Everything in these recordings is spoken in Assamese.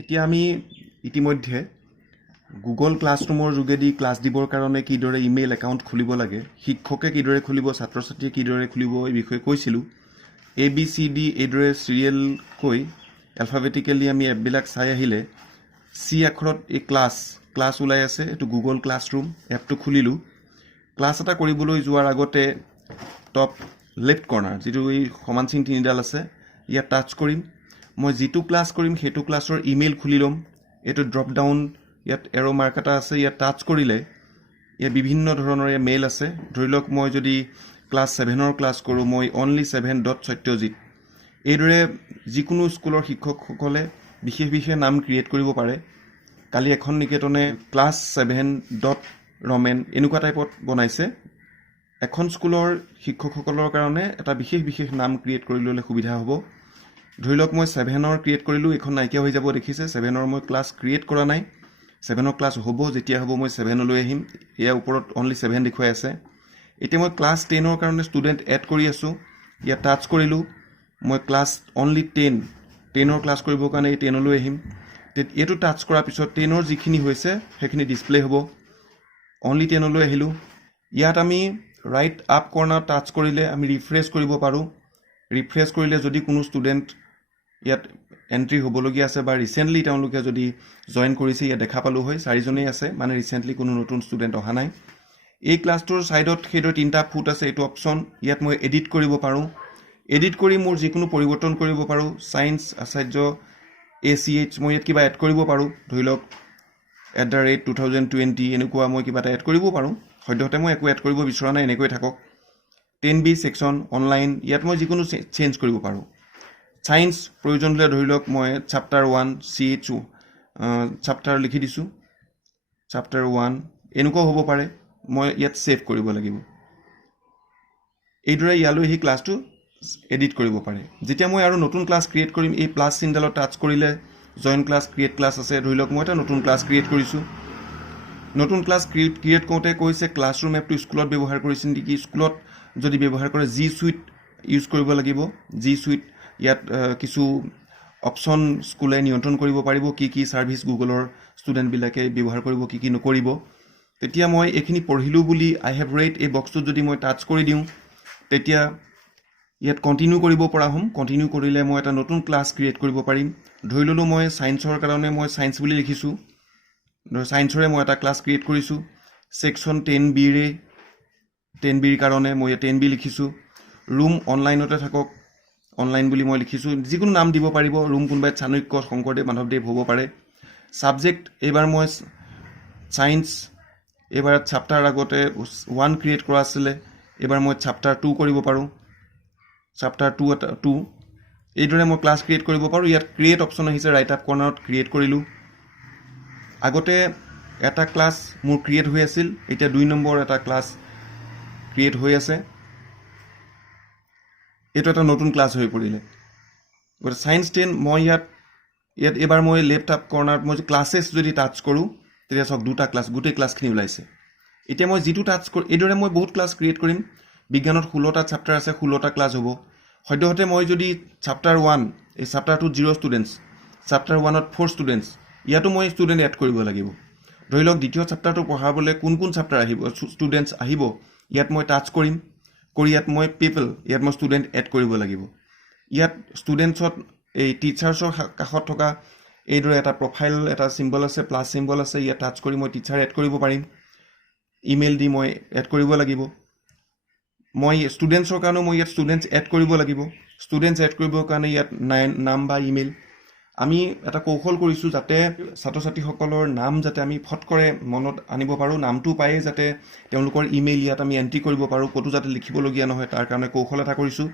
এতিয়া আমি ইতিমধ্যে গুগল ক্লাছৰুমৰ যোগেদি ক্লাছ দিবৰ কাৰণে কিদৰে ইমেইল একাউণ্ট খুলিব লাগে, শিক্ষকে কিদৰে খুলিব, ছাত্ৰ ছাত্ৰীয়ে কিদৰে খুলিব এই বিষয়ে কৈছিলোঁ। ABCD এইদৰে চিৰিয়েলকৈ এলফাবেটিকেলি আমি এপবিলাক চাই আহিলে চি আখৰত এই ক্লাছ ওলাই আছে, এইটো গুগল ক্লাছৰুম এপটো খুলিলোঁ। ক্লাছ এটা কৰিবলৈ যোৱাৰ আগতে টপ লেফ্ট কৰ্নাৰ যিটো এই সমান চিন তিনিডাল আছে ইয়াত টাচ কৰিম। মই যিটো ক্লাছ কৰিম সেইটো ক্লাছৰ ইমেইল খুলি ল'ম। এইটো ড্ৰপ ডাউন ইয়াত এৰ' মাৰ্ক এটা আছে, ইয়াত টাচ কৰিলে ইয়াত বিভিন্ন ধৰণৰ মেইল আছে। ধৰি লওক মই যদি ক্লাছ 7ৰ ক্লাছ কৰোঁ, মই only7.satyajit এইদৰে যিকোনো স্কুলৰ শিক্ষকসকলে বিশেষ নাম ক্ৰিয়েট কৰিব পাৰে। কালি এখন নিকেতনে ক্লাছ 7.roman এনেকুৱা টাইপত বনাইছে। এখন স্কুলৰ শিক্ষকসকলৰ কাৰণে এটা বিশেষ নাম ক্ৰিয়েট কৰি ল'লে সুবিধা হ'ব। ধৰি লওক মই 7ৰ ক্ৰিয়েট কৰিলোঁ, এখন নাইকিয়া হৈ যাব দেখিছে। 7ৰ মই ক্লাছ ক্ৰিয়েট কৰা নাই। 7ৰ ক্লাছ হ'ব, যেতিয়া হ'ব মই 7লৈ আহিম। ইয়াৰ ওপৰত only7 দেখুৱাই আছে। এতিয়া মই ক্লাছ 10ৰ কাৰণে ষ্টুডেণ্ট এড কৰি আছোঁ, ইয়াত টাচ কৰিলোঁ। মই ক্লাছ only10ৰ ক্লাছ কৰিবৰ কাৰণে এই 10লৈ আহিম। এইটো টাচ কৰাৰ পিছত 10ৰ যিখিনি হৈছে সেইখিনি ডিছপ্লে হ'ব। only10লৈ আহিলোঁ। ইয়াত আমি ৰাইট আপ কৰ্নাৰ টাচ কৰিলে আমি ৰিফ্ৰেছ কৰিব পাৰোঁ। ৰিফ্ৰেছ কৰিলে যদি কোনো ষ্টুডেণ্ট ইয়াত এণ্ট্ৰি হ'বলগীয়া আছে বা ৰিচেণ্টলি তেওঁলোকে যদি জইন কৰিছে ইয়াত দেখা পালোঁ হয়, 4জনেই আছে, মানে ৰিচেণ্টলি কোনো নতুন ষ্টুডেণ্ট অহা নাই। এই ক্লাছটোৰ ছাইডত সেইদৰে 3টা ফুট আছে, এইটো অপশ্যন। ইয়াত মই এডিট কৰিব পাৰোঁ। এডিট কৰি মোৰ যিকোনো পৰিৱৰ্তন কৰিব পাৰোঁ। ছায়েন্স আচাৰ্য ACH মই ইয়াত কিবা এড কৰিব পাৰোঁ। ধৰি লওক @2020 এনেকুৱা মই কিবা এটা এড কৰিব পাৰোঁ। সদ্যহতে মই একো এড কৰিব বিচৰা নাই, এনেকৈ থাকক। 10B ছেকশ্যন অনলাইন ইয়াত মই যিকোনো চেঞ্জ কৰিব পাৰোঁ। ছায়েন্স প্ৰয়োজন হ'লে ধৰি লওক মই Chapter 1 CH চাপ্টাৰ লিখি দিছোঁ, Chapter 1 এনেকুৱাও হ'ব পাৰে। মই ইয়াত ছেভ কৰিব লাগিব। এইদৰে ইয়ালৈ সেই ক্লাছটো এডিট কৰিব পাৰে। যেতিয়া মই আৰু নতুন ক্লাছ ক্ৰিয়েট কৰিম, এই প্লাছ চিনডালত টাচ কৰিলে জইন ক্লাছ, ক্ৰিয়েট ক্লাছ আছে। ধৰি লওক মই এটা নতুন ক্লাছ ক্ৰিয়েট কৰিছোঁ। নতুন ক্লাছ ক্ৰিয়েট কৰোঁতে কৈছে ক্লাছৰুম এপটো স্কুলত ব্যৱহাৰ কৰিছে নেকি। স্কুলত যদি ব্যৱহাৰ কৰে G Suite ইউজ কৰিব লাগিব। G Suite ইয়াত কিছু অপশ্যন স্কুলে নিয়ন্ত্ৰণ কৰিব পাৰিব, কি ছাৰ্ভিচ গুগলৰ ষ্টুডেণ্টবিলাকে ব্যৱহাৰ কৰিব, কি নকৰিব। তেতিয়া মই এইখিনি পঢ়িলোঁ বুলি I have read এই বক্সটোত যদি মই টাচ কৰি দিওঁ, তেতিয়া ইয়াত কণ্টিনিউ কৰিব পৰা হ'ম। কণ্টিনিউ কৰিলে মই এটা নতুন ক্লাছ ক্ৰিয়েট কৰিব পাৰিম। ধৰি ল'লোঁ মই ছায়েন্সৰ কাৰণে মই ছায়েন্স বুলি লিখিছোঁ। ছায়েন্সৰে মই এটা ক্লাছ ক্ৰিয়েট কৰিছোঁ। ছেকশ্যন 10Bৰ কাৰণে মই 10B লিখিছোঁ। ৰুম অনলাইনতে থাকক, অনলাইন বুলি মই লিখিছোঁ। যিকোনো নাম দিব পাৰিব। ৰুম কোনোবাই চাণক্য, শংকৰদেৱ, মাধৱদেৱ হ'ব পাৰে। ছাবজেক্ট এইবাৰ মই ছায়েন্স, এইবাৰ চাপ্টাৰ আগতে 1 ক্ৰিয়েট কৰা আছিলে, এইবাৰ মই Chapter 2 কৰিব পাৰোঁ। Chapter 2 এইদৰে মই ক্লাছ ক্ৰিয়েট কৰিব পাৰোঁ। ইয়াত ক্ৰিয়েট অপশ্যন আহিছে, ৰাইট আপ কৰ্নাৰত ক্ৰিয়েট কৰিলোঁ। আগতে এটা ক্লাছ মোৰ ক্ৰিয়েট হৈ আছিল, এতিয়া 2 নম্বৰ এটা ক্লাছ ক্ৰিয়েট হৈ আছে। এইটো এটা নতুন ক্লাছ হৈ পৰিলে। গতিকে ছায়েন্স 10 মই ইয়াত এইবাৰ মই লেফ্ট আপ কৰ্নাৰত মই ক্লাছেছ যদি টাচ কৰোঁ, তেতিয়া চাওক 2টা ক্লাছ, গোটেই ক্লাছখিনি ওলাইছে। এতিয়া মই যিটো টাচ কৰোঁ, এইদৰে মই বহুত ক্লাছ ক্ৰিয়েট কৰিম। বিজ্ঞানত 16টা চেপ্টাৰ আছে, 16টা ক্লাছ হ'ব। সদ্যহতে মই যদি Chapter 1 এই Chapter 2 0 ষ্টুডেণ্টছ, Chapter 1ত 4 ষ্টুডেণ্টছ, ইয়াতো মই ষ্টুডেণ্ট এড কৰিব লাগিব। ধৰি লওক দ্বিতীয় চেপ্টাৰটো পঢ়াবলৈ কোন চেপ্টাৰ আহিব, ষ্টুডেণ্টছ আহিব, ইয়াত মই টাচ কৰিম। ইয়াত মই ইয়াত মই ষ্টুডেণ্ট এড কৰিব লাগিব। ইয়াত ষ্টুডেণ্টছত এই টিচাৰ্ছৰ কাষত থকা এইদৰে এটা প্ৰফাইল এটা চিম্বল আছে, প্লাছ চিম্বল আছে, ইয়াত টাচ কৰি মই টিচাৰ এড কৰিব পাৰিম। ইমেইল দি মই এড কৰিব লাগিব। মই ষ্টুডেণ্টছৰ কাৰণেও মই ইয়াত ষ্টুডেণ্টছ এড কৰিব লাগিব। ষ্টুডেণ্টছ এড কৰিবৰ কাৰণে ইয়াত নাম বা ইমেইল আমি এটা কৌশল কৰিছোঁ, যাতে ছাত্ৰ ছাত্ৰীসকলৰ নাম যাতে আমি ফটকৰে মনত আনিব পাৰোঁ। নামটো পায়েই যাতে তেওঁলোকৰ ইমেইল ইয়াত আমি এণ্ট্ৰি কৰিব পাৰোঁ, ক'তো যাতে লিখিবলগীয়া নহয়, তাৰ কাৰণে কৌশল এটা কৰিছোঁ।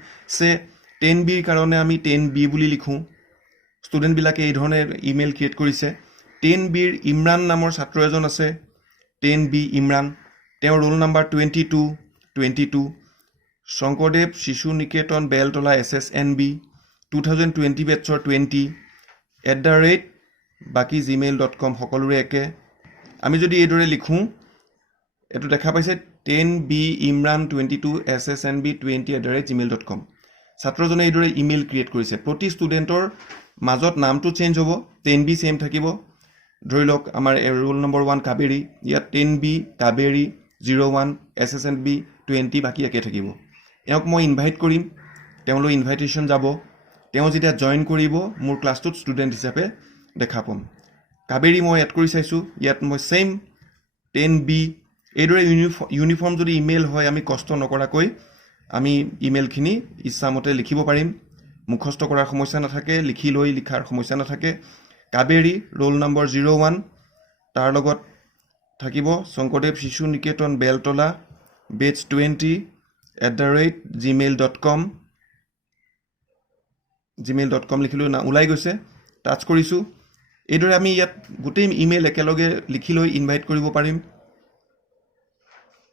10Bৰ কাৰণে আমি 10B বুলি লিখোঁ। ষ্টুডেণ্টবিলাকে এই ধৰণে ইমেইল ক্ৰিয়েট কৰিছে। 10Bৰ ইমৰান নামৰ ছাত্ৰ এজন আছে, 10B ইমৰান, তেওঁৰ ৰোল নাম্বাৰ 22। শংকৰদেৱ শিশু নিকেতন বেলতলা SSNB 2020 বেটছৰ 20 @ gmail.com সকলোৰে একে। আমি যদি এইদৰে লিখোঁ, এইটো দেখা পাইছে 10B ইমৰান 22 SSNB 20 @ gmail.com। ছাত্ৰজনে এইদৰে ইমেইল ক্ৰিয়েট কৰিছে। প্ৰতি ষ্টুডেণ্টৰ মাজত নামটো চেঞ্জ হ'ব 10B চেম থাকিব ধৰি লওক আমাৰ ৰোল নম্বৰ 1 কাবেৰী ইয়াত 10B কাবেৰী 01 SSNB 20 বাকি একে থাকিব এওক মই ইনভাইট কৰিম তেওঁলোক ইনভাইটেশ্যন যাব তেওঁ যেতিয়া জয়েন কৰিব মোৰ ক্লাছটোত ষ্টুডেণ্ট হিচাপে দেখা পাম কাবেৰী মই এড কৰি চাইছোঁ ইয়াত মই সেম 10B এইদৰে ইউনিফৰ্ম যদি ইমেইল হয় আমি কষ্ট নকৰাকৈ আমি ইমেইলখিনি ইচ্ছামতে লিখিব পাৰিম মুখস্থ কৰাৰ সমস্যা নাথাকে লিখি লৈ লিখাৰ সমস্যা নাথাকে কাবেৰী ৰোল নম্বৰ 01 তাৰ লগত থাকিব শংকৰদেৱ শিশু নিকেতন বেলতলা বেচ 20@gmail.com লিখিলোঁ না ওলাই গৈছে টাচ কৰিছোঁ এইদৰে আমি ইয়াত গোটেই ইমেইল একেলগে লিখি লৈ ইনভাইট কৰিব পাৰিম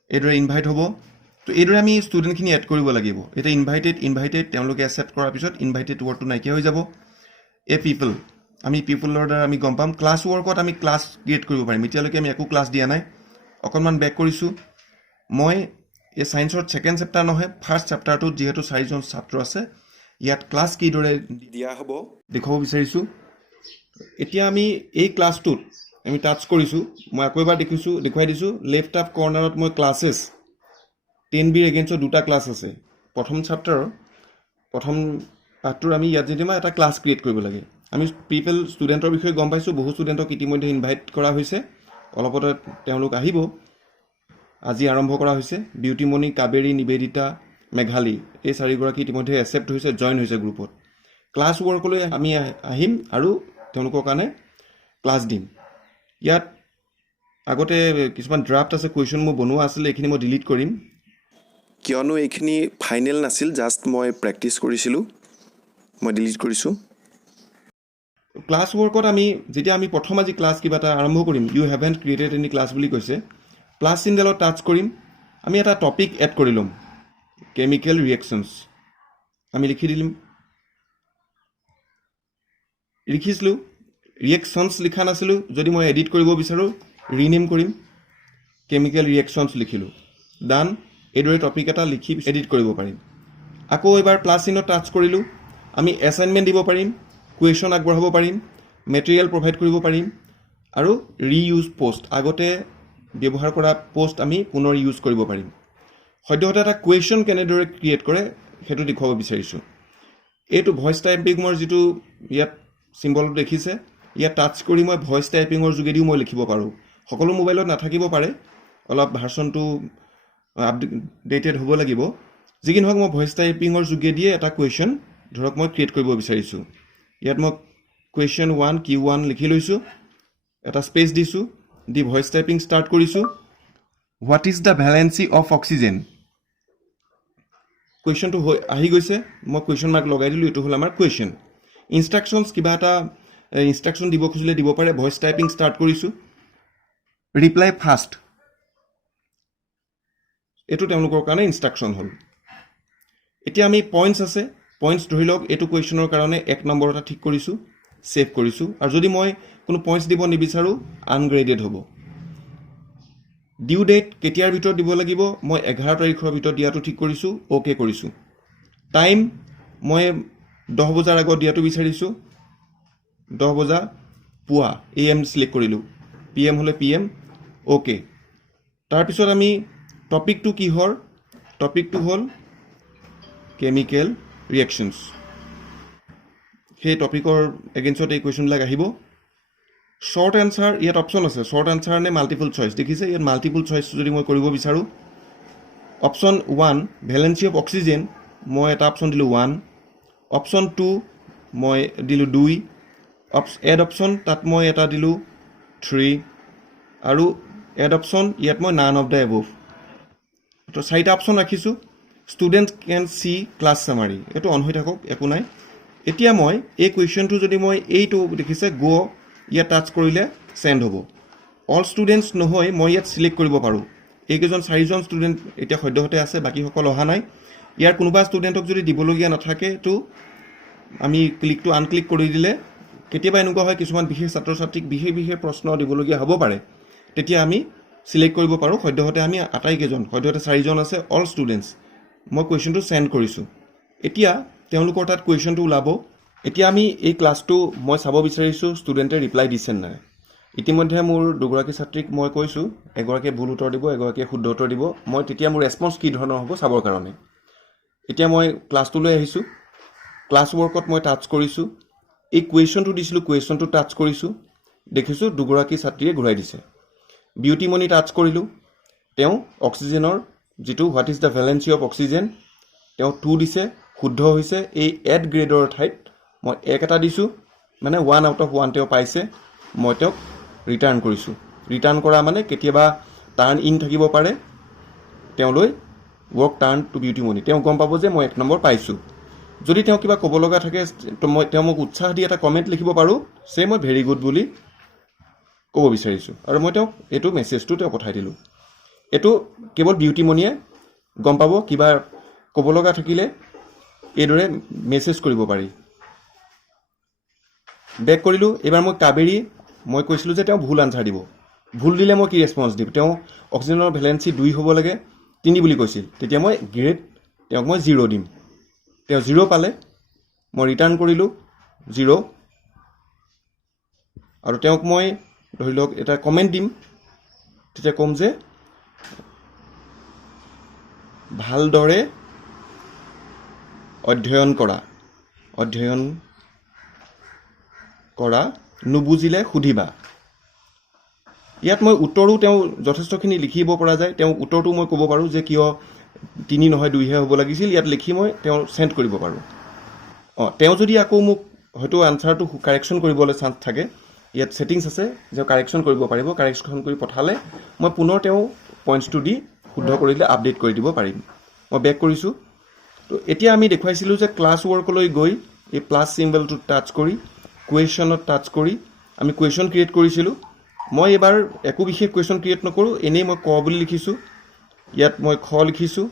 এইদৰে ইনভাইট হ'ব তো এইদৰে আমি ষ্টুডেণ্টখিনি এড কৰিব লাগিব এটা ইনভাইটেড তেওঁলোকে একচেপ্ট কৰাৰ পিছত ইনভাইটেড ৱৰ্ডটো নাইকিয়া হৈ যাব এ পিপল আমি পিপলৰ দ্বাৰা আমি গম পাম ক্লাছ ৱৰ্কত আমি ক্লাছ ক্ৰিয়েট কৰিব পাৰিম এতিয়ালৈকে আমি একো ক্লাছ দিয়া নাই অকণমান বেক কৰিছোঁ মই এই ছায়েন্সৰ ছেকেণ্ড চেপ্টাৰ নহয় ফাৰ্ষ্ট চেপ্টাৰটোত যিহেতু 4জন ছাত্ৰ আছে ইয়াত ক্লাছ কিদৰে দিয়া হ'ব দেখুৱাব বিচাৰিছোঁ এতিয়া আমি এই ক্লাছটোত আমি টাচ কৰিছোঁ মই আকৌ এবাৰ দেখুৱাই দিছোঁ লেফ্ট আপ কৰ্নাৰত মই ক্লাছেছ 10Bৰ এগেইনষ্টত দুটা ক্লাছ আছে প্ৰথম চেপ্টাৰৰ প্ৰথম পাৰ্টটোৰ আমি ইয়াত যেতিয়া এটা ক্লাছ ক্ৰিয়েট কৰিব লাগে আমি পিপল ষ্টুডেণ্টৰ বিষয়ে গম পাইছোঁ বহু ষ্টুডেণ্টক ইতিমধ্যে ইনভাইট কৰা হৈছে অলপতে তেওঁলোক আহিব আজি আৰম্ভ কৰা হৈছে বিউটিমণি কাবেৰী নিবেদিতা মেঘালী এই চাৰিগৰাকী ইতিমধ্যে একচেপ্ট হৈছে জইন হৈছে গ্ৰুপত ক্লাছ ৱৰ্কলৈ আমি আহিম আৰু তেওঁলোকৰ কাৰণে ক্লাছ দিম ইয়াত আগতে কিছুমান ড্ৰাফ্ট আছে কুৱেশ্যন মোৰ বনোৱা আছিলে এইখিনি মই ডিলিট কৰিম কিয়নো এইখিনি ফাইনেল নাছিল জাষ্ট মই প্ৰেক্টিছ কৰিছিলোঁ মই ডিলিট কৰিছোঁ ক্লাছ ৱৰ্কত আমি যেতিয়া আমি প্ৰথম আজি ক্লাছ কিবা এটা আৰম্ভ কৰিম ইউ হেভেণ্ট ক্ৰিয়েটেড এনি ক্লাছ বুলি কৈছে প্লাছ চিম্বলত টাচ কৰিম আমি এটা টপিক এড কৰি ল'ম কেমিকেল ৰিয়েকশ্যনছ আমি লিখিছিলোঁ ৰিয়েকশ্যনছ লিখা নাছিলোঁ যদি মই এডিট কৰিব বিচাৰোঁ ৰিনেম কৰিম কেমিকেল ৰিয়েকশ্যনছ লিখিলোঁ ডান এইদৰে টপিক এটা লিখি এডিট কৰিব পাৰিম আকৌ এবাৰ প্লাছ চিনত টাচ কৰিলোঁ আমি এছাইনমেণ্ট দিব পাৰিম কুৱেশ্যন আগবঢ়াব পাৰিম মেটেৰিয়েল প্ৰভাইড কৰিব পাৰিম আৰু ৰিইউজ পোষ্ট আগতে ব্যৱহাৰ কৰা পোষ্ট আমি পুনৰ ইউজ কৰিব পাৰিম সদ্যহতে এটা কুৱেশ্যন কেনেদৰে ক্ৰিয়েট কৰে সেইটো দেখুৱাব বিচাৰিছোঁ এইটো ভইচ টাইপিঙৰ যিটো ইয়াত চিম্বলটো দেখিছে ইয়াত টাচ কৰি মই ভইচ টাইপিঙৰ যোগেদিও মই লিখিব পাৰোঁ সকলো মোবাইলত নাথাকিব পাৰে অলপ ভাৰ্চনটো আপডেটেড হ'ব লাগিব যি কি নহওক মই ভইচ টাইপিঙৰ যোগেদিয়ে এটা কুৱেশ্যন ধৰক মই ক্ৰিয়েট কৰিব বিচাৰিছোঁ ইয়াত মই কুৱেশ্যন 1 Q1 লিখি লৈছোঁ এটা স্পেচ দিছোঁ দি ভইচ টাইপিং ষ্টাৰ্ট কৰিছোঁ what is the valency of oxygen কুৱেশ্যনটো আহি গৈছে মই কুৱেশ্যন মাৰ্ক লগাই দিলোঁ এইটো হ'ল আমাৰ কুৱেশ্যন ইনষ্ট্ৰাকশ্যনছ কিবা এটা ইনষ্ট্ৰাকশ্যন দিব খুজিলে দিব পাৰে ভইচ টাইপিং ষ্টাৰ্ট কৰিছোঁ ৰিপ্লাই ফাষ্ট এইটো তেওঁলোকৰ কাৰণে ইনষ্ট্ৰাকশ্যন হ'ল এতিয়া আমি পইণ্টছ আছে পইণ্টছ ধৰি লওক এইটো কুৱেশ্যনৰ কাৰণে 1 নম্বৰ এটা ঠিক কৰিছোঁ ছেভ কৰিছোঁ আৰু যদি মই কোনো পইণ্টছ দিব নিবিচাৰোঁ আনগ্ৰেডেড হ'ব ডিউ ডেট কেতিয়াৰ ভিতৰত দিব লাগিব মই 11 তাৰিখৰ ভিতৰত দিয়াটো ঠিক কৰিছোঁ অ'কে কৰিছোঁ টাইম মই 10 বজাৰ আগত দিয়াটো বিচাৰিছোঁ 10 বজা পুৱা AM চিলেক্ট কৰিলোঁ PM হ'লে PM অ'কে তাৰপিছত আমি টপিকটো কিহৰ টপিকটো হ'ল কেমিকেল ৰিয়েকশ্যনছ সেই টপিকৰ এগেইনষ্টত এই কুৱেশ্যনবিলাক আহিব শ্বৰ্ট এনচাৰ ইয়াত অপশ্যন আছে শ্বৰ্ট এনচাৰ নে মাল্টিপল চইচ দেখিছে ইয়াত মাল্টিপল চইচ যদি মই কৰিব বিচাৰোঁ অপশ্যন 1 ভেলেঞ্চি অফ অক্সিজেন মই এটা অপশ্যন দিলোঁ 1 অপশ্যন 2 মই দিলোঁ 2 এড অপশ্যন তাত মই এটা দিলোঁ 3 আৰু এড অপশ্যন ইয়াত মই নান অফ দ্য এবভ তো 4টা অপশ্যন ৰাখিছোঁ ষ্টুডেণ্ট কেন চি ক্লাছ চামাৰী এইটো অন হৈ থাকক একো নাই এতিয়া মই এই কুৱেশ্যনটো যদি মই এইটো দেখিছে গ' ইয়াত টাচ কৰিলে চেণ্ড হ'ব অল ষ্টুডেণ্টছ নহয় মই ইয়াত চিলেক্ট কৰিব পাৰোঁ এইকেইজন 4জন ষ্টুডেণ্ট এতিয়া সদ্যহতে আছে বাকীসকল অহা নাই ইয়াৰ কোনোবা ষ্টুডেণ্টক যদি দিবলগীয়া নাথাকে তো আমি ক্লিকটো আনক্লিক কৰি দিলে কেতিয়াবা এনেকুৱা হয় কিছুমান বিশেষ ছাত্ৰ ছাত্ৰীক বিশেষ প্ৰশ্ন দিবলগীয়া হ'ব পাৰে তেতিয়া আমি চিলেক্ট কৰিব পাৰোঁ সদ্যহতে আমি আটাইকেইজন সদ্যহতে 4জন আছে অল ষ্টুডেণ্টছ মই কুৱেশ্যনটো চেণ্ড কৰিছোঁ এতিয়া তেওঁলোকৰ তাত কুৱেশ্যনটো ওলাব এতিয়া আমি এই ক্লাছটো মই চাব বিচাৰিছোঁ ষ্টুডেণ্টে ৰিপ্লাই দিছে নাই। ইতিমধ্যে মোৰ দুগৰাকী ছাত্ৰীক মই কৈছোঁ, এগৰাকীয়ে ভুল উত্তৰ দিব, এগৰাকীয়ে শুদ্ধ উত্তৰ দিব। মই তেতিয়া মোৰ ৰেছপন্স কি ধৰণৰ হ'ব চাবৰ কাৰণে এতিয়া মই ক্লাছটোলৈ আহিছোঁ। ক্লাছ ৱৰ্কত মই টাচ কৰিছোঁ, এই কুৱেশ্যনটো দিছিলোঁ, কুৱেশ্যনটো টাচ কৰিছোঁ, দেখিছোঁ দুগৰাকী ছাত্ৰীয়ে ঘূৰাই দিছে। বিউটিমণি টাচ কৰিলোঁ, তেওঁ অক্সিজেনৰ যিটো what is the valency of oxygen তেওঁ 2 দিছে, শুদ্ধ হৈছে। এই এড গ্ৰেডৰ ঠাইত মই 1 এটা দিছোঁ, মানে 1 আউট অফ 1 তেওঁ পাইছে। মই তেওঁক ৰিটাৰ্ণ কৰিছোঁ। ৰিটাৰ্ণ কৰা মানে কেতিয়াবা টাৰ্ণ ইন থাকিব পাৰে, তেওঁলৈ ৱৰ্ক টাৰ্ণ টু বিউটিমণি, তেওঁ গম পাব যে মই 1 নম্বৰ পাইছোঁ। যদি তেওঁ কিবা ক'ব লগা থাকে তেওঁ মোক উৎসাহ দি এটা কমেণ্ট লিখিব পাৰোঁ, মই ভেৰি গুড বুলি ক'ব বিচাৰিছোঁ, আৰু মই তেওঁক এইটো মেছেজটো তেওঁ পঠাই দিলোঁ। এইটো কেৱল বিউটিমণিয়ে গম পাব। কিবা ক'ব লগা থাকিলে এইদৰে মেছেজ কৰিব পাৰি। বেক কৰিলোঁ। এইবাৰ মই কাবেৰী, মই কৈছিলোঁ যে তেওঁ ভুল আনচাৰ দিব। ভুল দিলে মই কি ৰেছপন্স দিম? তেওঁ অক্সিজেনৰ ভেলেঞ্চি 2 হ'ব লাগে, 3 বুলি কৈছিল। তেতিয়া মই গ্ৰেড তেওঁক মই 0 দিম। তেওঁ 0 পালে, মই ৰিটাৰ্ণ কৰিলোঁ 0, আৰু তেওঁক মই ধৰি লওক এটা কমেণ্ট দিম। তেতিয়া ক'ম যে ভালদৰে অধ্যয়ন কৰা, নুবুজিলে সুধিবা। ইয়াত মই উত্তৰো তেওঁ যথেষ্টখিনি লিখিব পৰা যায়। তেওঁ উত্তৰটো মই ক'ব পাৰোঁ যে কিয় 3 নহয় 2হে হ'ব লাগিছিল, ইয়াত লিখি মই তেওঁ চেণ্ড কৰিব পাৰোঁ। তেওঁ যদি আকৌ মোক হয়তো আনচাৰটো কাৰেকশ্যন কৰিবলৈ চান্স থাকে, ইয়াত ছেটিংছ আছে যে কাৰেকশ্যন কৰিব পাৰিব। কাৰেকশ্যন কৰি পঠালে মই পুনৰ তেওঁ পইণ্টছটো দি শুদ্ধ কৰিলে আপডেট কৰি দিব পাৰিম। মই বেক কৰিছোঁ। তো এতিয়া আমি দেখুৱাইছিলোঁ যে ক্লাছ ৱৰ্কলৈ গৈ এই প্লাছ চিম্বলটো টাচ কৰি কুৱেশ্যনত টাচ কৰি আমি কুৱেশ্যন ক্ৰিয়েট কৰিছিলোঁ। মই এইবাৰ একো বিশেষ কুৱেশ্যন ক্ৰিয়েট নকৰোঁ, এনেই মই ক বুলি লিখিছোঁ। ইয়াত মই খ লিখিছোঁ।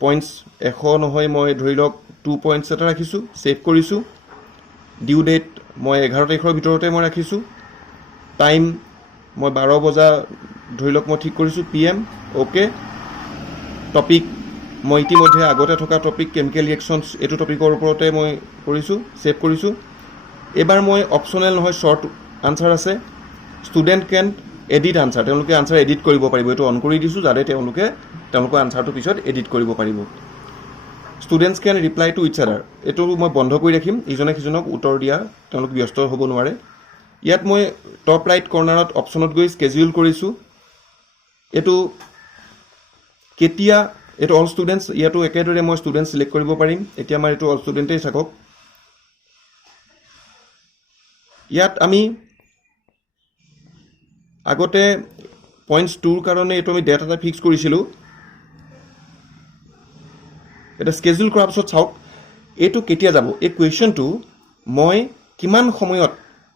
পইণ্টছ 100 নহয়, মই ধৰি লওক 2 পইণ্টছ এটা ৰাখিছোঁ, ছেভ কৰিছোঁ। ডিউ ডেট মই 11 তাৰিখৰ ভিতৰতে মই ৰাখিছোঁ। টাইম মই 12 বজা ধৰি লওক মই ঠিক কৰিছোঁ, PM। অ'কে। টপিক মই ইতিমধ্যে আগতে থকা টপিক কেমিকেল ৰিয়েকশ্যনছ, এইটো টপিকৰ ওপৰতে মই কৰিছোঁ, ছেভ কৰিছোঁ। এইবাৰ মই অপশ্যনেল নহয়, শ্বৰ্ট আনচাৰ আছে। ষ্টুডেণ্ট কেন এডিট আনচাৰ, তেওঁলোকে আনচাৰ এডিট কৰিব পাৰিব। এইটো অন কৰি দিছোঁ যাতে তেওঁলোকৰ আনচাৰটো পিছত এডিট কৰিব পাৰিব। Students can reply to each other, এইটো মই বন্ধ কৰি ৰাখিম। ইজনে সিজনক উত্তৰ দিয়া তেওঁলোক ব্যস্ত হ'ব নোৱাৰে। ইয়াত মই টপ ৰাইট কৰ্নাৰত অপশ্যনত গৈ স্কেজুৱেল কৰিছোঁ। এইটো কেতিয়া, এইটো অল ষ্টুডেণ্টছ, ইয়াতো একেদৰে মই ষ্টুডেণ্টছ ছিলেক্ট কৰিব পাৰিম। এতিয়া আমাৰ এইটো অল ষ্টুডেণ্টেই থাকক। ইয়াত আমি আগতে পইণ্টছ 2ৰ কাৰণে এইটো আমি ডেট এটা ফিক্স কৰিছিলোঁ। এটা স্কেজুল কৰাৰ পিছত চাওক এইটো কেতিয়া যাব। এই কুৱেশ্যনটো মই কিমান সময়ত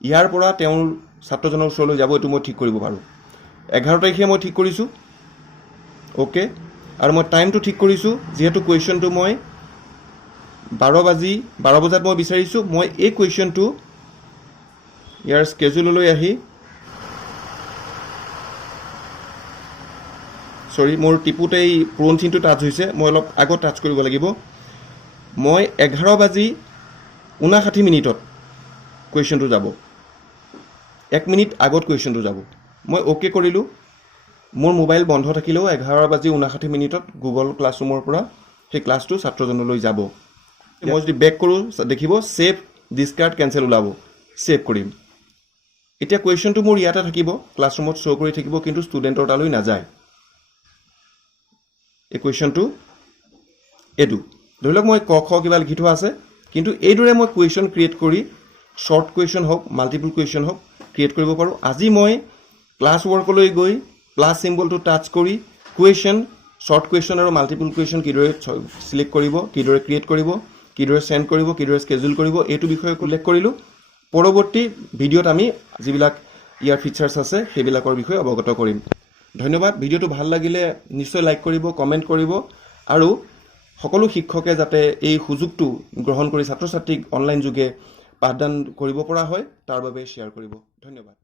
ইয়াৰ পৰা তেওঁৰ ছাত্ৰজনৰ ওচৰলৈ যাব এইটো মই ঠিক কৰিব পাৰোঁ। 11 তাৰিখে মই ঠিক কৰিছোঁ। অ'কে। আৰু মই টাইমটো ঠিক কৰিছোঁ। যিহেতু কুৱেশ্যনটো মই 12 বজাত মই বিচাৰিছোঁ, মই এই কুৱেশ্যনটো ইয়াৰ স্কেজুললৈ আহি, মোৰ টিপুতে এই পূৰণ চিনটো টাচ হৈছে, মই অলপ আগত টাচ কৰিব লাগিব। মই 11:59 কুৱেশ্যনটো যাব, 1 মিনিট আগত কুৱেশ্যনটো যাব। মই অ'কে কৰিলোঁ। মোৰ মোবাইল বন্ধ থাকিলেও 11:59 গুগল ক্লাছৰুমৰ পৰা সেই ক্লাছটো ছাত্ৰজনলৈ যাব। মই যদি বেক কৰোঁ দেখিব ছেভ ডিছকাৰ্ড কেঞ্চেল ওলাব। ছেভ কৰিম। এতিয়া কুৱেশ্যনটো মোৰ ইয়াতে থাকিব, ক্লাছৰুমত শ্ব' কৰি থাকিব, কিন্তু ষ্টুডেণ্টৰ তালৈ নাযায়। এই কুৱেশ্যনটো এইটো ধৰি লওক মই ক খ কিবা লিখি থোৱা আছে, কিন্তু এইদৰে মই কুৱেশ্যন ক্ৰিয়েট কৰি শ্বৰ্ট কুৱেশ্যন হওক, মাল্টিপুল কুৱেশ্যন হওক ক্ৰিয়েট কৰিব পাৰোঁ। আজি মই ক্লাছ ৱৰ্কলৈ গৈ প্লাছ চিম্বলটো টাচ কৰি কুৱেশ্যন, শ্বৰ্ট কুৱেশ্যন আৰু মাল্টিপুল কুৱেশ্যন কিদৰে ছিলেক্ট কৰিব, কিদৰে ক্ৰিয়েট কৰিব, কিদৰে চেণ্ড কৰিব, কিদৰে স্কেজুল কৰিব, এইটো বিষয়ে উল্লেখ কৰিলোঁ। পৰৱৰ্তী ভিডিঅ'ত আমি যিবিলাক ইয়াৰ ফিচাৰ্ছ আছে সেইবিলাকৰ বিষয়ে অৱগত কৰিম। ধন্যবাদ। ভিডিঅ'টো ভাল লাগিলে নিশ্চয় লাইক কৰিব, কমেণ্ট কৰিব, আৰু সকলো শিক্ষকে যাতে এই সুযোগটো গ্ৰহণ কৰি ছাত্ৰ ছাত্ৰীক অনলাইন যোগে পাঠদান কৰিব পৰা হয় তাৰ বাবে শ্বেয়াৰ কৰিব। ধন্যবাদ।